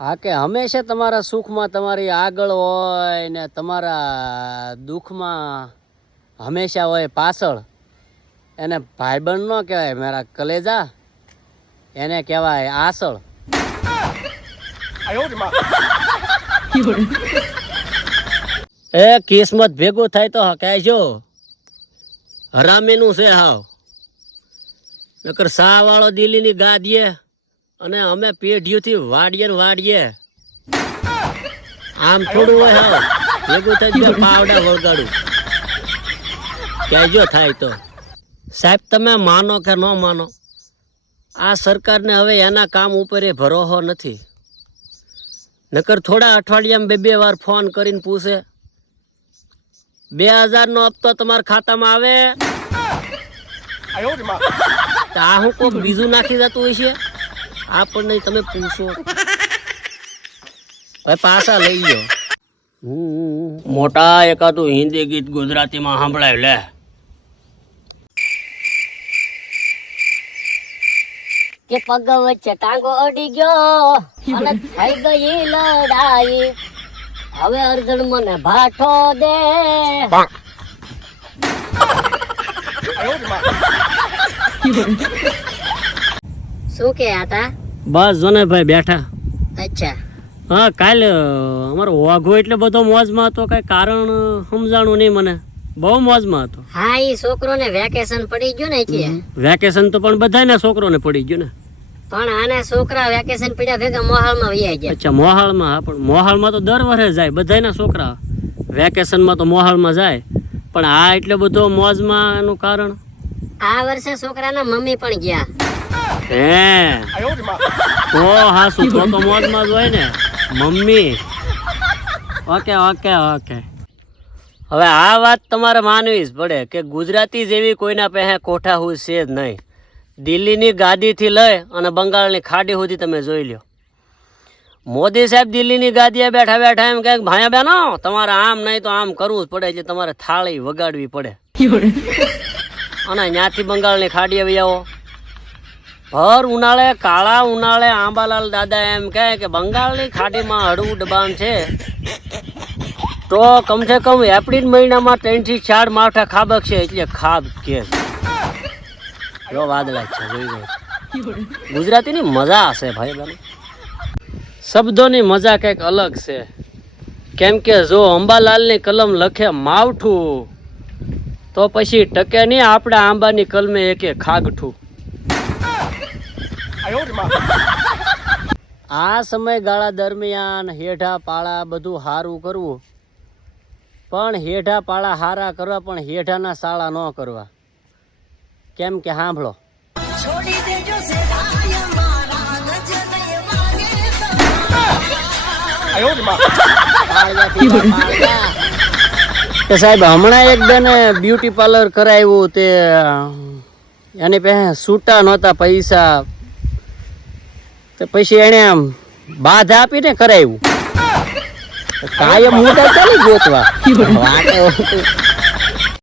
હા કે હંમેશા તમારા સુખમાં તમારી આગળ હોય ને તમારા દુઃખમાં હંમેશા હોય પાછળ. એને ભાઈબંધ ન કહેવાય મારા કલેજા, એને કહેવાય આસળ. એ કિસ્મત ભેગું થાય તો હકાય જો હરામીનું છે હાવ. નકર સા વાળો દિલ્હીની ગાદીએ અને અમે પેઢીઓથી વાડીએ ને વાડીએ. આમ થોડું હોય હાવ ભેગું થઈ પાવડા વળગાડું કહેજો થાય તો. સાહેબ તમે માનો કે ન માનો, આ સરકારને હવે એના કામ ઉપર એ ભરોસો નથી. નકર થોડા અઠવાડિયામાં બે વાર ફોન કરીને પૂછે 2000 નો હપ્તો તમારા ખાતામાં આવે. આ હું કોક બીજું નાખી જતું હોય છે આ પણ નહીં. તમે પૂછો હવે પાછા લઈ ગયો. મોટા એકાદું હિન્દી ગીત ગુજરાતીમાં સાંભળાય લે. કે પગ વચ્ચે ટાંગો અડી ગયો અને થઈ ગઈ લડાઈ, હવે અર્જુન મને ભાઠો દે. શું કે હતા? બસ જોને ભાઈ બેઠા. અચ્છા હા કાલે અમારો વાઘો એટલે બધો મોજમાં હતો, કઈ કારણ સમજાણું નહીં મને. બહુ મોજમાં હતો. હા ઈ છોકરોને વેકેશન પડી ગયું ને એટલે. વેકેશન તો પણ બધાને છોકરોને પડી ગયું ને. પણ આના છોકરા વેકેશન પડ્યા ભેગા મોહાલમાં વહી ગયા. અચ્છા મોહાલમાં. હા પણ મોહાલમાં તો દર વર્ષે જાય બધાના છોકરા વેકેશનમાં તો મોહાલમાં જાય. પણ આ એટલે બધો મોજમાં એનું કારણ આ વર્ષે છોકરાના મમ્મી પણ ગયા. હે તો હાસુ તો મોજમાં જ હોય ને મમ્મી. Okay okay okay. હવે આ વાત તમારે માનવી જ પડે કે ગુજરાતી જેવી કોઈના પાસે કોઠા હું છે જ નહીં. દિલ્હીની ગાદીથી લઈ અને બંગાળની ખાડી સુધી તમે જોઈ લો. મોદી સાહેબ દિલ્હીની ગાદીએ બેઠા બેઠા એમ કહે ભાયા બેનો તમારે આમ નહીં તો આમ કરવું જ પડે, એટલે તમારે થાળી વગાડવી પડે. અને ત્યાંથી બંગાળની ખાડીએ વહી આવો. ભર ઉનાળે કાળા ઉનાળે આંબાલાલ દાદા એમ કહે કે બંગાળની ખાડીમાં હળવું દબાણ છે તો કમસે કમ એપ્રિલ મહિનામાં 3 થી 4 માવઠા ખાબક છે, એટલે ખાબ કે જો વાદળા છે જોઈ ગયો. ગુજરાતીની મજા હશે ભાઈ બહેનો. શબ્દોની મજા કંઈક અલગ છે. કેમ કે જો અંબાલાલની કલમ લખે માવઠું તો પછી ટકે નહીં આપણા આંબાની કલમે એકે ખાગઠું. આ સમયગાળા દરમિયાન હેઠા પાળા બધું હારું કરવું, પણ હેઠા પાળા હારા કરવા પણ હેઠાના સાળા ન કરવા. કેમ કે સાંભળો. સાહેબ હમણાં એક બેને બ્યુટી પાર્લર કરાવ્યું, તે એની પાસે છૂટા નહોતા પૈસા, તો પછી એને આમ બાધા આપીને કરાવ્યું. કાયમ મોટા ચાલી ગોતવા